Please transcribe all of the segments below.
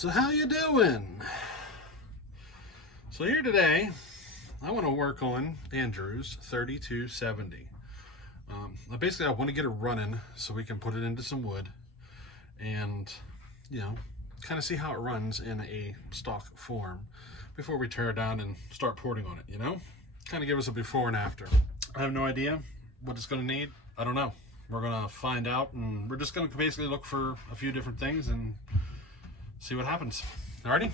So how you doing? So here today, I want to work on Andrew's 3270. Basically, I want to get it running so we can put it into some wood and, kind of see how it runs in a stock form before we tear it down and start porting on it, Kind of give us a before and after. I have no idea what it's going to need. I don't know. We're going to find out, and we're just going to basically look for a few different things and see what happens. Alrighty?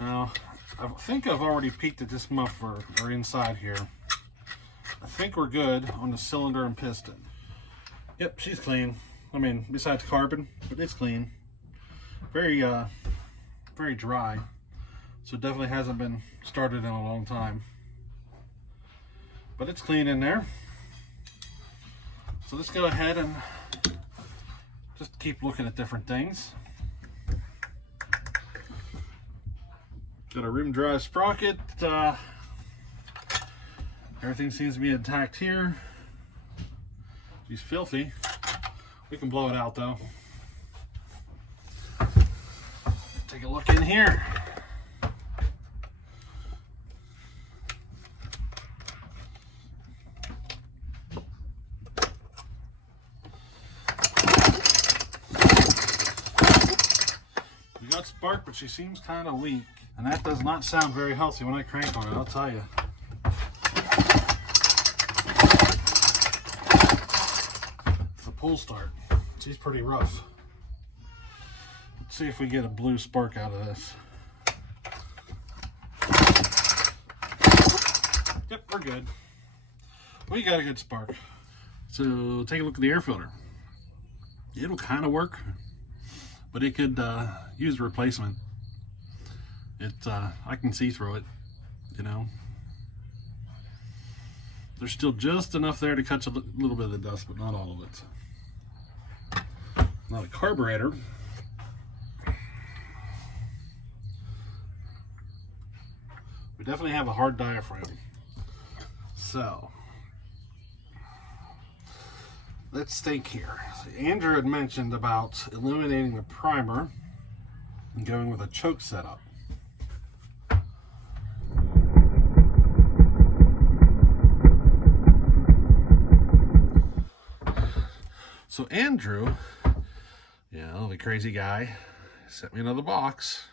Now, I think I've already peeked at this muffler, or inside here. I think we're good on the cylinder and piston. Yep, she's clean. I mean, besides carbon, but it's clean. Very dry. So it definitely hasn't been started in a long time. But it's clean in there. So let's go ahead and just keep looking at different things. Got a rim drive sprocket. Everything seems to be intact here. She's filthy. We can blow it out though. Take a look in here. We got spark, but she seems kind of weak. And that does not sound very healthy when I crank on it, I'll tell you. It's a pull start. She's pretty rough. Let's see if we get a blue spark out of this. Yep, we're good. We got a good spark. So take a look at the air filter. It'll kind of work, but it could use a replacement. I can see through it, There's still just enough there to catch a little bit of the dust, but not all of it. Not a carburetor. We definitely have a hard diaphragm. So, let's think here. Andrew had mentioned about eliminating the primer and going with a choke setup. So Andrew, the crazy guy, sent me another box.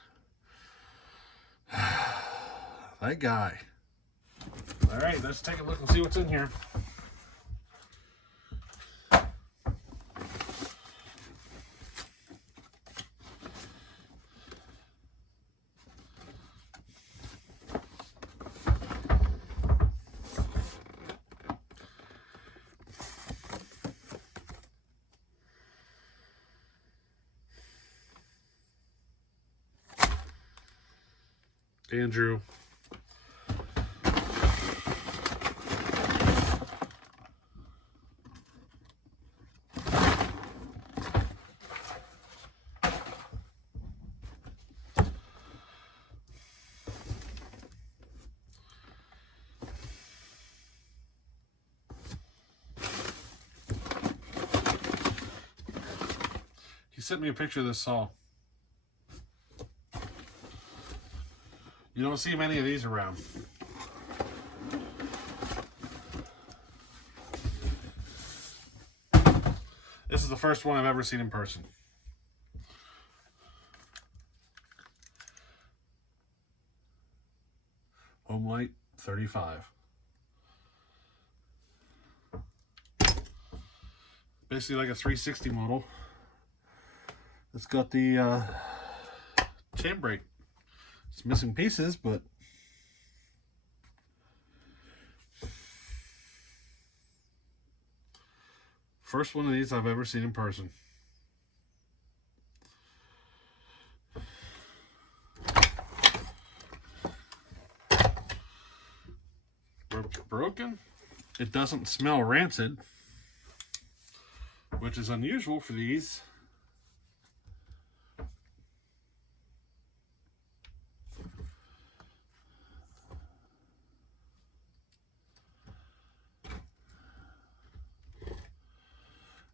That guy. All right, let's take a look and see what's in here. Andrew. He sent me a picture of this saw. You don't see many of these around. This is the first one I've ever seen in person. Home light 35. Basically like a 360 model. It's got the chain brake. It's missing pieces, but first one of these I've ever seen in person. Broken. It doesn't smell rancid, which is unusual for these.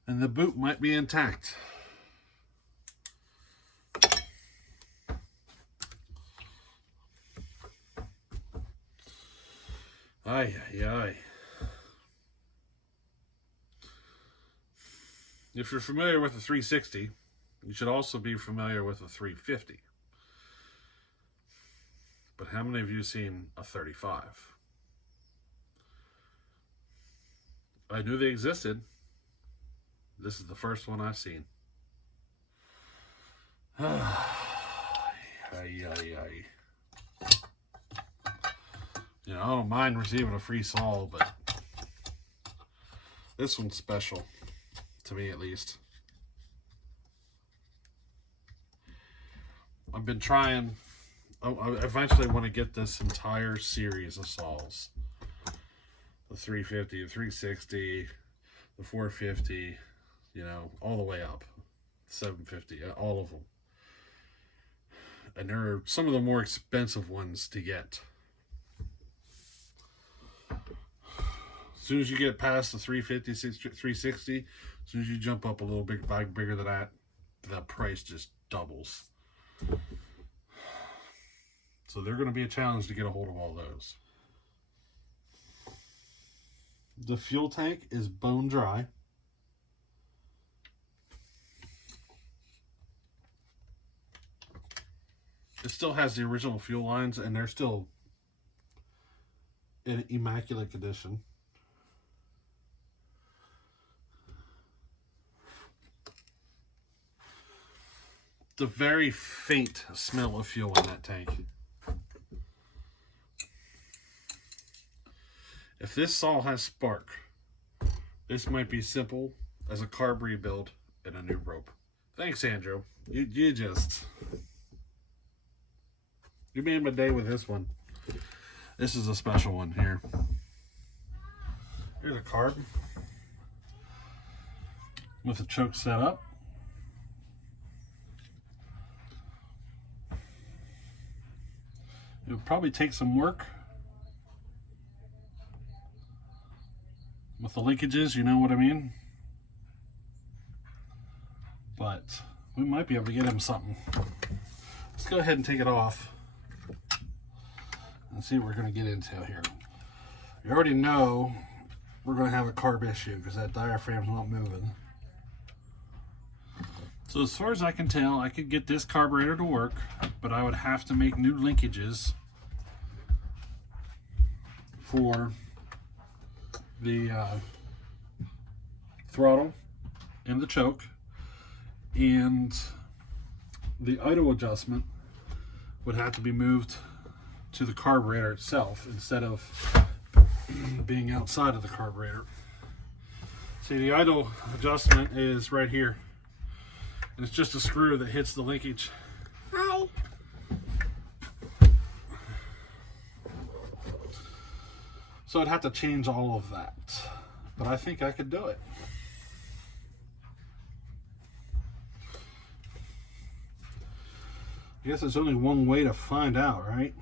And the boot might be intact. Ay, ay, ay. If you're familiar with the 360, you should also be familiar with the 350. But how many of you seen a 35? I knew they existed. This is the first one I've seen. Ay, ay, ay. You know, I don't mind receiving a free saw, but this one's special, to me at least. I've been trying, I eventually want to get this entire series of saws. The 350, the 360, the 450, you know, all the way up. 750, all of them. And they're some of the more expensive ones to get. As soon as you get past the 350, 360, as soon as you jump up a little bit bigger than that, that price just doubles. So they're going to be a challenge to get a hold of all those. The fuel tank is bone dry. It still has the original fuel lines, and they're still in immaculate condition. The very faint smell of fuel in that tank. If this saw has spark, this might be simple as a carb rebuild and a new rope. Thanks, Andrew. You made my day with this one. This is a special one here. Here's a carb with a choke set up. It would probably take some work with the linkages, you know what I mean? But we might be able to get him something. Let's go ahead and take it off and see what we're going to get into here. You already know we're going to have a carb issue because that diaphragm's not moving. So as far as I can tell, I could get this carburetor to work, but I would have to make new linkages for the throttle and the choke, and the idle adjustment would have to be moved to the carburetor itself instead of being outside of the carburetor. See, the idle adjustment is right here, and it's just a screw that hits the linkage. Hi. So I'd have to change all of that, but I think I could do it. I guess there's only one way to find out, right?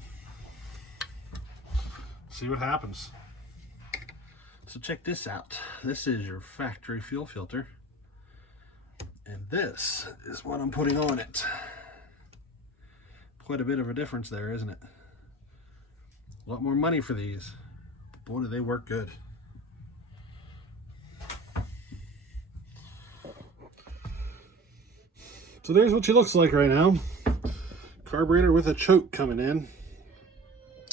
See what happens. So check this out. This is your factory fuel filter, and this is what I'm putting on it. Quite a bit of a difference there, isn't it? A lot more money for these. Boy, do they work good. So there's what she looks like right now. Carburetor with a choke coming in.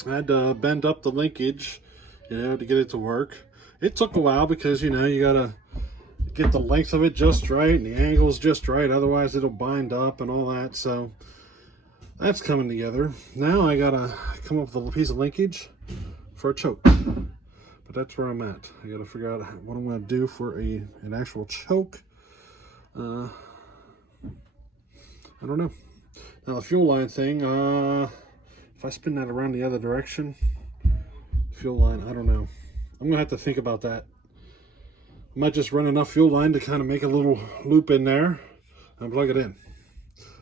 I had to bend up the linkage, you know, to get it to work. It took a while because, you know, you gotta get the length of it just right and the angles just right, otherwise it'll bind up and all that. So that's coming together. Now I gotta come up with a piece of linkage for a choke. But that's where I'm at. I gotta figure out what I'm gonna do for an actual choke. I don't know. Now the fuel line thing, if I spin that around the other direction, fuel line, I don't know. I'm gonna have to think about that. I might just run enough fuel line to kind of make a little loop in there and plug it in.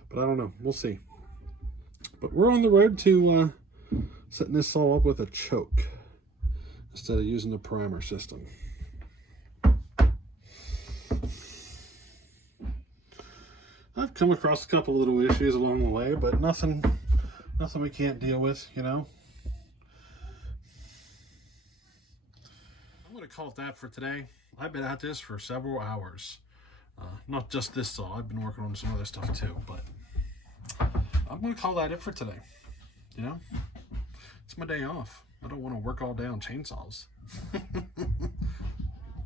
But I don't know, we'll see. But we're on the road to setting this all up with a choke instead of using the primer system. I've come across a couple little issues along the way, but nothing we can't deal with, you know. I'm going to call it that for today. I've been at this for several hours. Not just this saw. I've been working on some other stuff too, but I'm going to call that it for today. You know, it's my day off. I don't want to work all day on chainsaws.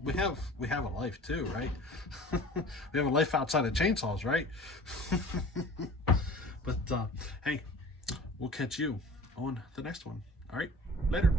we have a life too, right? We have a life outside of chainsaws, right? But hey, we'll catch you on the next one. All right, later.